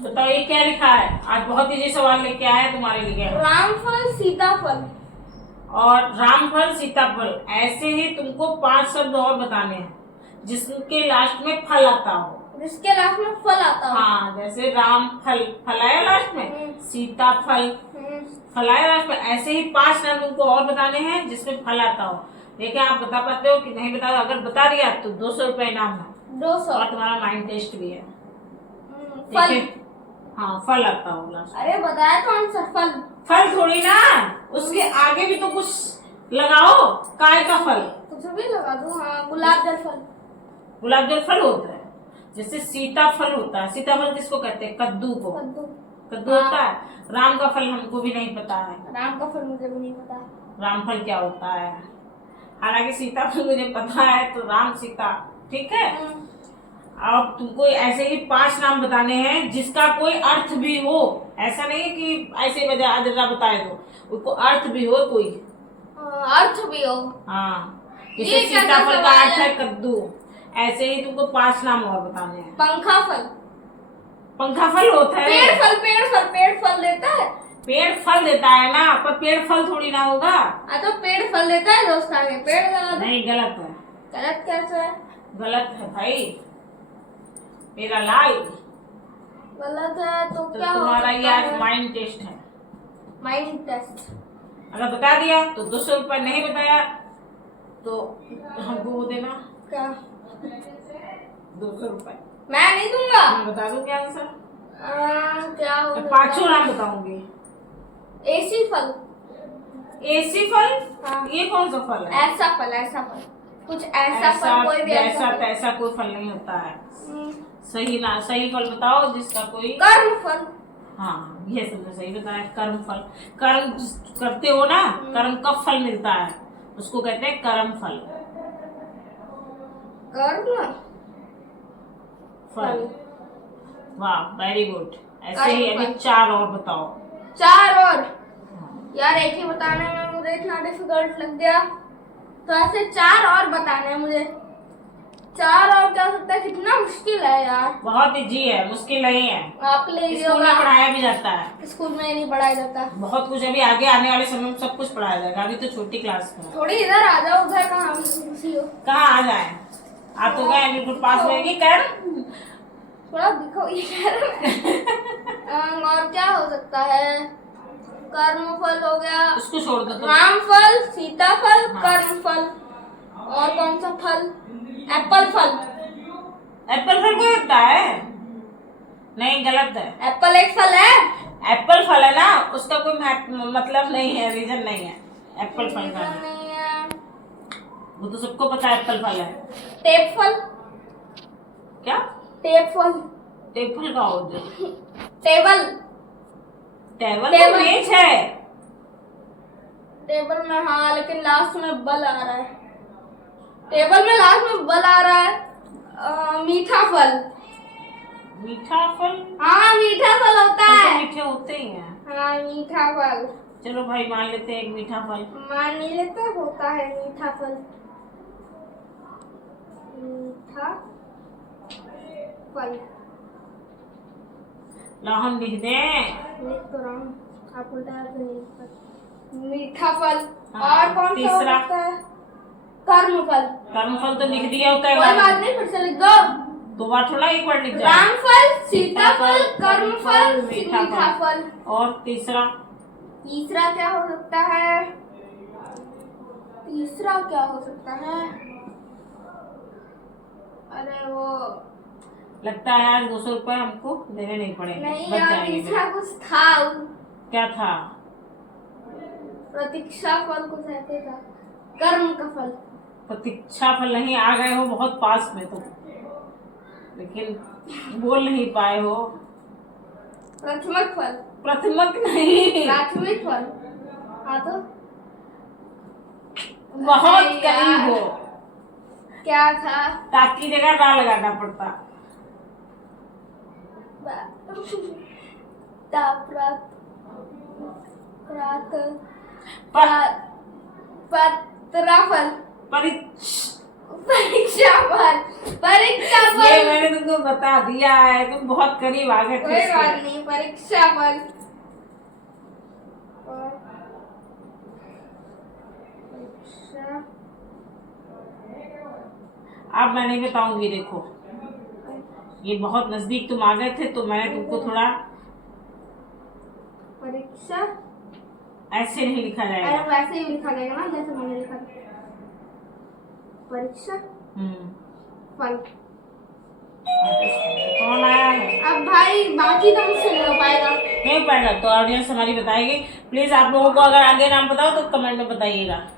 बताओ ये क्या लिखा है। आज बहुत इजी सवाल लेके आया है तुम्हारे लिए। रामफल सीताफल। और रामफल सीताफल, ऐसे ही तुमको 5 शब्द और बताने हैं जिसके लास्ट में फल आता हो। जिसके लास्ट में फल आता हो। हाँ, जैसे राम फल, फल आया लास्ट में, सीताफल फल आया लास्ट में। ऐसे ही 5 नाम तुमको और बताने हैं जिसमें फल आता हो। देखिए आप बता पाते हो कि नहीं बता। अगर बता दिया तो 200 रुपए इनाम है। 200 और तुम्हारा माइंड टेस्ट भी है। फल। हाँ, फल आता हो लास्ट। अरे बताया तो आंसर फल। फल थोड़ी ना, उसके आगे भी तो कुछ लगाओ। काय का फल, कुछ भी लगा दो। हाँ, गुलाब जल फल। गुलाब जल फल होता है। जैसे सीताफल होता है। सीताफल किसको कहते हैं? कद्दू को। कद्दू होता है। राम का फल हमको भी नहीं पता है। राम का फल मुझे भी नहीं पता। रामफल क्या होता है? हालांकि सीताफल मुझे पता है, तो राम सीता ठीक है। अब तुमको ऐसे ही 5 नाम बताने हैं जिसका कोई अर्थ भी हो। ऐसा नहीं है कि ऐसे बजा बताए दो, उसको अर्थ भी हो कोई। अर्थ भी हो। हाँ, जैसे सीताफल का अर्थ है कद्दू। ऐसे ही तुमको 5 नाम और बताने हैं। पंखा फल। पंखा फल होता है। पेड़ फल। पेड़ फल। पेड़ फल देता है। पेड़ फल देता है ना, पर पेड़ फल थोड़ी ना होगा। तो पेड़ फल देता है दोस्त, आगे पेड़ लगा दो। नहीं, गलत है। गलत कैसे है? गलत है भाई मेरा लाल। गलत है तो क्या तुम्हारा ये आज माइंड टेस्ट है। Mind test. अगर बता दिया तो 200 रुपए, नहीं बताया तो हमको वो देना। क्या? 200 रुपए मैं नहीं दूंगा। मैं बता दूंगी आंसर। क्या हो? मैं 5 नाम बताऊंगी। एसी फल। एसी फल? हाँ। ये कौन सा फल है? ऐसा फल। ऐसा फल। कुछ ऐसा फल, कोई भी ऐसा फल। ऐसा कोई फल नहीं होता है। सही फल बताओ जिसका कोई। कर्म फल। हाँ, ये तुमने सही बताया। कर्म फल। कर्म करते हो ना, कर्म का फल मिलता है, उसको कहते हैं कर्म फल। कर्म फल। वाह, वेरी गुड। ऐसे ही अभी 4 और बताओ। 4 और? यार एक ही बताने में मुझे इतना डिफिकल्ट लग गया, तो ऐसे 4 और बताने हैं मुझे। 4 और क्या हो सकता है? कितना मुश्किल है यार। बहुत इजी है, मुश्किल नहीं है। आपके लिए इजी स्कूल में होगा। पढ़ाया भी जाता है। स्कूल में नहीं पढ़ाया जाता। बहुत कुछ अभी आगे आने वाले समय में सब कुछ पढ़ाया जाएगा। अभी तो छोटी क्लास में। थोड़ी इधर आ जाओ। उधर कहाँ खुशी हो? कहाँ आ जाए? आ तो गए, बिल्कुल पास में। ये कर थोड़ा दिखो ये और क्या हो सकता है? कर्म फल हो गया। उसको छोड़ दो तो। राम फल, सीताफल, हाँ। कर्म फल। और कौन सा फल? एप्पल फल। एप्पल फल कोई होता है? नहीं, गलत है। एप्पल एक फल है। एप्पल फल है ना, उसका कोई मतलब नहीं है, रीजन नहीं है। एप्पल फल का नहीं है। वो तो सबको पता है एप्पल फल है। टेप फल। क्या? टेप फल। टेप फल का होता है? टेबल। टेबल तो मेज है। टेबल में हाँ, लेकिन लास्ट में बल आ रहा है। टेबल में लास्ट में बल आ रहा है। मीठा फल। मीठा फल? हाँ, मीठा फल होता तो है। मीठे होते ही हैं। हाँ, मीठा फल। चलो भाई, मान लेते हैं एक मीठा फल। मान नहीं लेते, होता है मीठा फल। मीठा फल। ला हम लिख दें। लिख तो रहा हूँ, आप उल्टा नहीं लिख सकते। मीठा फल। हाँ, और कौन सा तीसरा? होता है? कर्म फल। कर्म फल तो लिख दिया होता है। कोई बात नहीं, फिर से लिख दो। 2 बार थोड़ा, एक बार लिख जाए। राम फल, सीताफल, कर्म फल, मीठा मीठा फल। और तीसरा? तीसरा क्या हो सकता है? तीसरा क्या हो सकता है? अरे वो लगता है आज 200 रुपए हमको देने नहीं पड़ेंगे। नहीं बच यार, जाएंगे। तीसरा कुछ था। क्या था? प्रतीक्षा फल कुछ ऐसे था। कर्म का फल। प्रतीक्षा फल नहीं, आ गए हो बहुत पास में तो, लेकिन बोल नहीं पाए हो। प्राथमिक फल। प्राथमिक नहीं, प्राथमिक फल। हाँ तो बहुत करीब हो। क्या था? ताकि जगह ना लगाना पड़ता। पत्राफल। परीक्षा फल, परीक्षा ये फल। मैंने तुमको बता दिया है, तुम बहुत करीब आ गए थे कोई इसके। बात नहीं, परीक्षा फल। परीक्षा अब मैं नहीं बताऊंगी, देखो ये बहुत नजदीक तुम आ गए थे, तो मैंने तुमको थोड़ा परीक्षा, ऐसे नहीं लिखा अरे जाएगा। वैसे ही लिखा जाएगा ना जैसे मैंने लिखा था। परीक्षा फल। कौन आया है? अब भाई बाकी तो मुझसे नहीं हो पाएगा। नहीं पढ़ रहा तो ऑडियंस हमारी बताएगी। प्लीज आप लोगों को अगर आगे नाम बताओ तो कमेंट में बताइएगा।